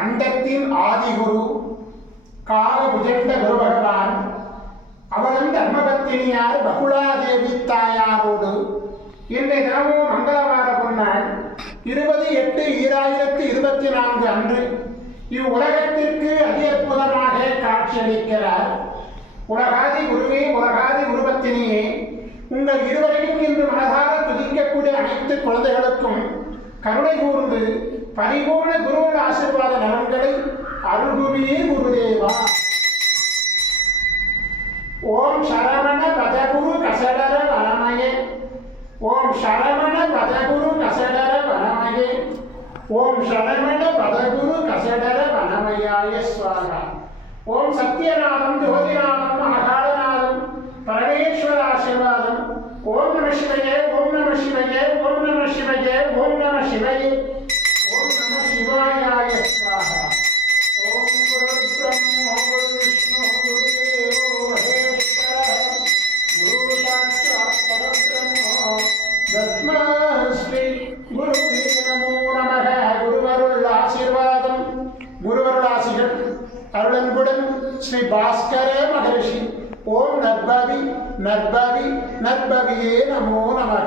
அண்டத்தின் ஆதிகுரு காலபுஜண்ட குரு பகவான் அவரும் தர்மபத்தினியார் பகுலாதேவி தாயாரோடு இன்றைய தினமும் மங்களவார பொன்னாள் 20/8/2024 அன்று இவ்வுலகத்திற்கு அதி அற்புதமாக காட்சியளிக்கிறார். உலகாதி குருவே, உலகாதி குருபத்தினியே, உங்கள் இருவரையும் இன்று மனதார துதிக்கக்கூடிய அனைத்து குழந்தைகளுக்கும் கருணை கூர்ந்து பரிபூர்ண குருவின் ஆசீர்வாத நலன்களை அருள்குவியே குருதேவா. ஓம் சரவண பதகுரு கசடர வனமயே, ஓம் சரவண பதகுரு கசடர வனமயே, ஓம் சரவண பதகுரு கசடர வனமயாய ஸ்வாகா. ஓம் சத்யநாதம் ஜோதிநாதம் அகாடநாதம் பரமேஸ்வர ஆசீர்வாதம். ஓம் நம சிவயே, ஓம் நம சிவயே, ஓம் நம சிவயே, ஓம் நம சிவயே, ஓம் நம சிவாயாய ஸ்வாகா. ஓம் குரு பிரம்ம குரு விஷ்ணு குருதேவோ மகேஸ்வரः குரு சாட்சாத் பரபிரம்ம தஸ்மை ஸ்ரீ குருவே நமோ நமः. குருவருள் ஆசீர்வாதம், குருவருள் ஆசிகள் அருளன்புடன் ஸ்ரீ பாஸ்கர மகரிஷி. ஓம் நற்பவி நற்பவி நற்பவியே நமோ நமः.